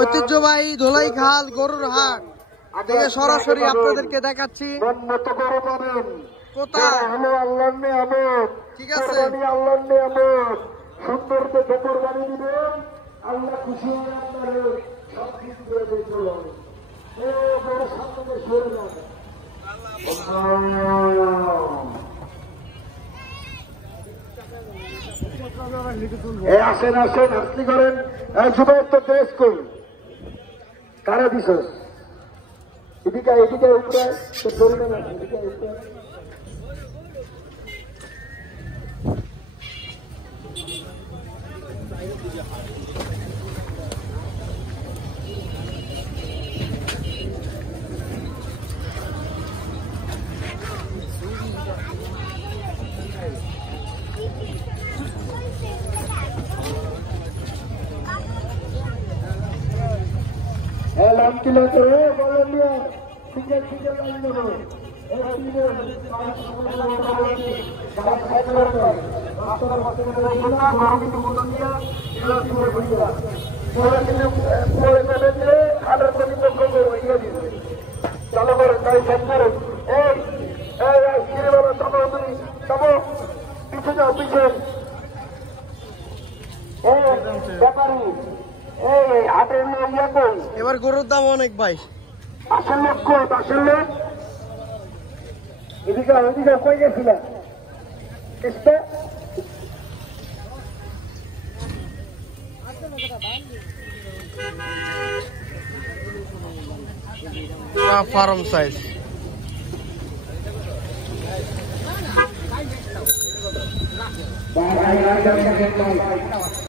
ঐতিহ্যবাহী ধোলাইখাল গরুর হাট থেকে সরাসরি আপনাদেরকে দেখাচ্ছি। কোথায় ঠিক আছে, সুন্দর দেখে কোরবানি দিবেন, আল্লাহ খুশি হয়ে আপনাদের সব কিছু করে দিতে হবে। আসেন আসেন, আপনি করেন যুবক তো দেশ কই কারা দিস এদিকে এদিকে উপরে ধরবেন, এদিকে উপরে লাম কিলো করে বলেন সিঙ্গেল সিঙ্গেল লাইন নেবো। চালু করেন তাই শেষ করেন। পিছিয়ে যাও পিছিয়ে ব্যাপারী হাটের ইয়ে কই এবার গরুর দাম অনেক ভাই। আসল লোক কই আসল লোক এদিকে ওইদিকে কই গেছিল ফার্ম সাইজ